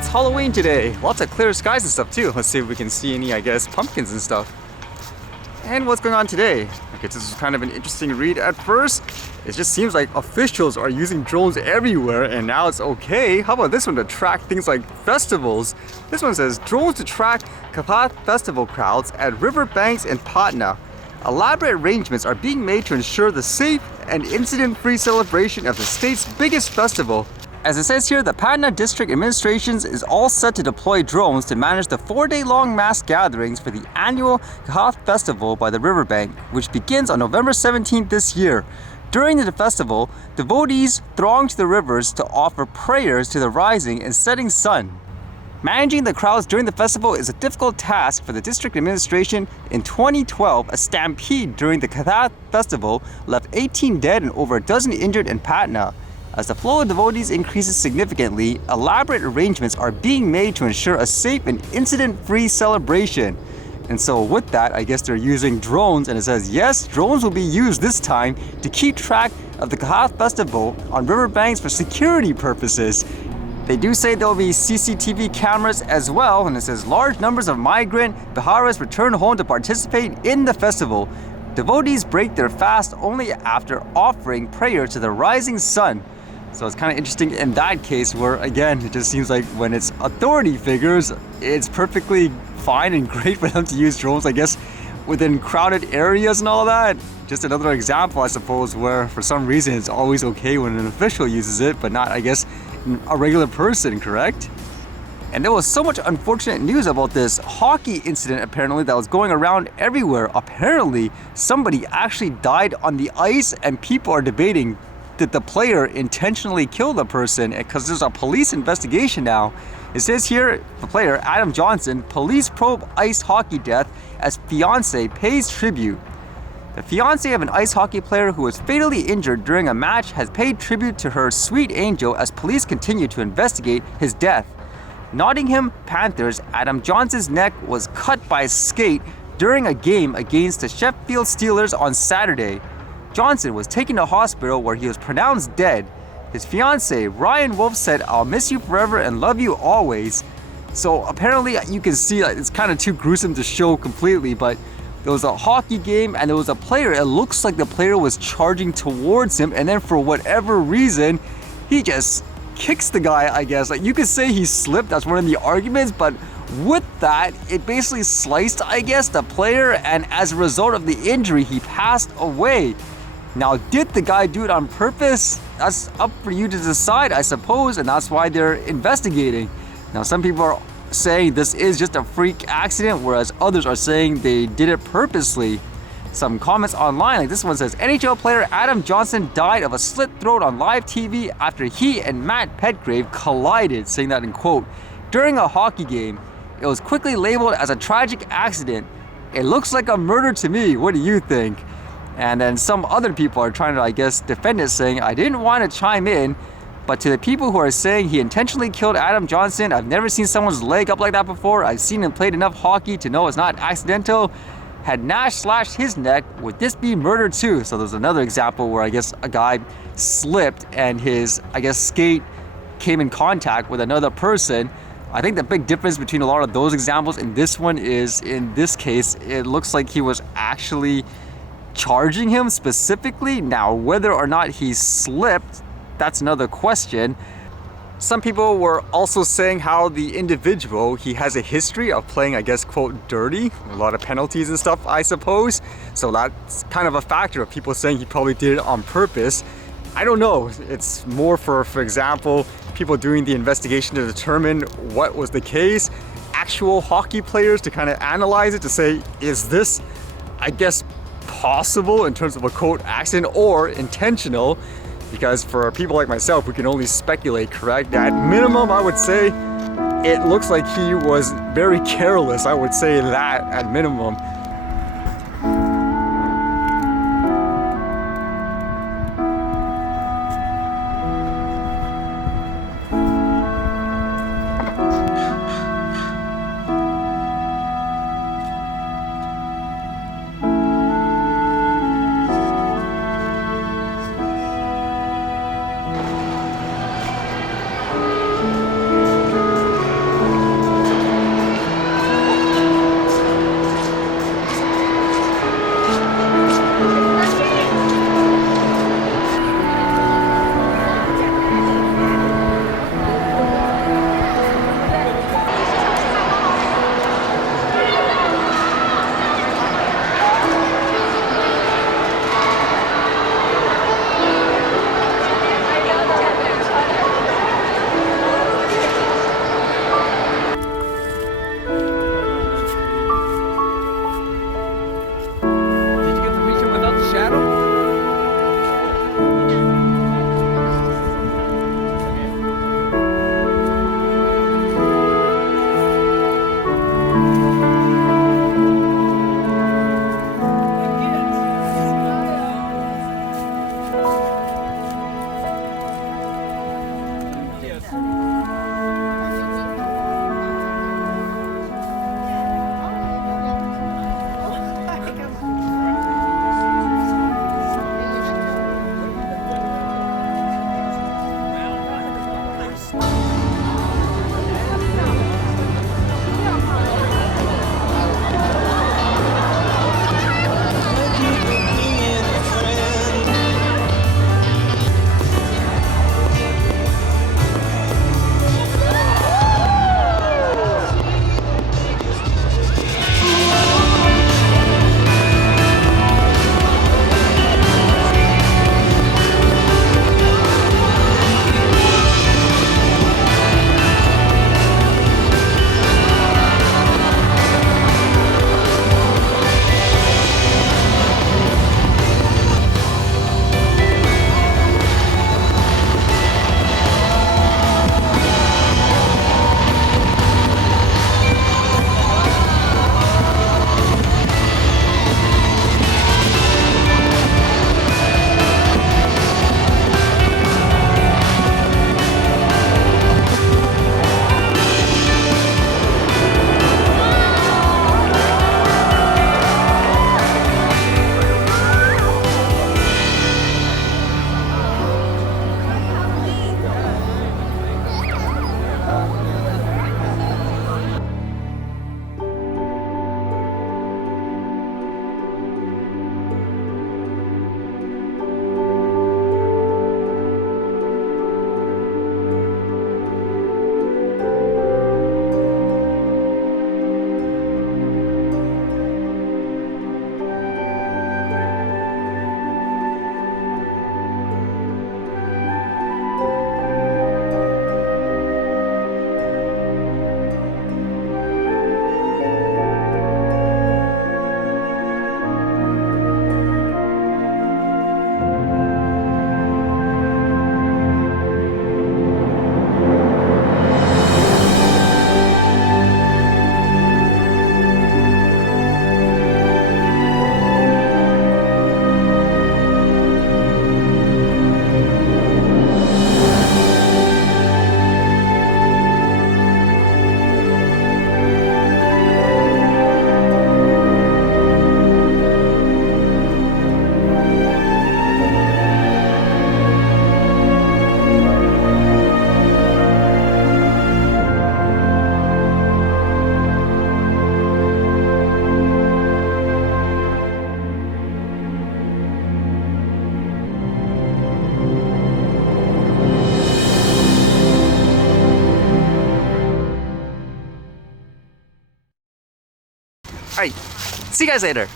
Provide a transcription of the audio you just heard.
It's Halloween today. Lots of clear skies and stuff too. Let's see if we can see any, pumpkins and stuff. And what's going on today? Okay, this is kind of an interesting read at first. It just seems like officials are using drones everywhere and now it's okay. How about this one to track things like festivals? This one says, drones to track Chhath festival crowds at riverbanks in Patna. Elaborate arrangements are being made to ensure the safe and incident-free celebration of the state's biggest festival. As it says here, the Patna District Administration is all set to deploy drones to manage the 4-day-long mass gatherings for the annual Chhath festival by the riverbank, which begins on November 17th this year. During the festival, devotees throng to the rivers to offer prayers to the rising and setting sun. Managing the crowds during the festival is a difficult task for the district administration. In 2012, a stampede during the Chhath festival left 18 dead and over a dozen injured in Patna. As the flow of devotees increases significantly, elaborate arrangements are being made to ensure a safe and incident-free celebration. And so with that, I guess they're using drones, and it says, yes, drones will be used this time to keep track of the Chhath festival on riverbanks for security purposes. They do say there will be CCTV cameras as well, and it says large numbers of migrant Biharis return home to participate in the festival. Devotees break their fast only after offering prayer to the rising sun. So it's kind of interesting in that case where, again, it just seems like when it's authority figures, it's perfectly fine and great for them to use drones, I guess, within crowded areas and all that. Just another example, I suppose, where for some reason it's always okay when an official uses it, but not, I guess, a regular person, correct? And there was so much unfortunate news about this hockey incident apparently that was going around everywhere. Apparently, somebody actually died on the ice and people are debating, did the player intentionally kill the person? Because there's a police investigation now. It says here, the player, Adam Johnson, police probe ice hockey death as fiance pays tribute. The fiance of an ice hockey player who was fatally injured during a match has paid tribute to her sweet angel as police continue to investigate his death. Nottingham Panthers' Adam Johnson's neck was cut by a skate during a game against the Sheffield Steelers on Saturday. Johnson was taken to hospital where he was pronounced dead. His fiancée, Ryan Wolf, said, "I'll miss you forever and love you always." So apparently you can see it's kind of too gruesome to show completely, but there was a hockey game and there was a player. It looks like the player was charging towards him, and then for whatever reason, he just kicks the guy, I guess. Like, you could say he slipped, that's one of the arguments, but with that, it basically sliced, I guess, the player, and as a result of the injury, he passed away. Now, did the guy do it on purpose? That's up for you to decide, I suppose, and that's why they're investigating. Now, some people are saying this is just a freak accident, whereas others are saying they did it purposely. Some comments online, like this one says, NHL player Adam Johnson died of a slit throat on live TV after he and Matt Petgrave collided, saying that in quote, during a hockey game. It was quickly labeled as a tragic accident. It looks like a murder to me. What do you think? And then some other people are trying to, I guess, defend it, saying, I didn't want to chime in, but to the people who are saying he intentionally killed Adam Johnson, I've never seen someone's leg up like that before. I've seen him played enough hockey to know it's not accidental. Had Nash slashed his neck, would this be murder too? So there's another example where I guess a guy slipped and his, skate came in contact with another person. I think the big difference between a lot of those examples and this one is, in this case, it looks like he was actually charging him specifically. Now, whether or not he slipped, that's another question. Some people were also saying how the individual, he has a history of playing, I guess, quote, dirty, a lot of penalties and stuff, I suppose. So that's kind of a factor of people saying he probably did it on purpose. I don't know. It's more for example, people doing the investigation to determine what was the case, actual hockey players to kind of analyze it to say, is this, I guess, possible in terms of a quote accident or intentional? Because for people like myself, we can only speculate, correct? At minimum, I would say it looks like he was very careless. I would say that at minimum. Alright, see you guys later.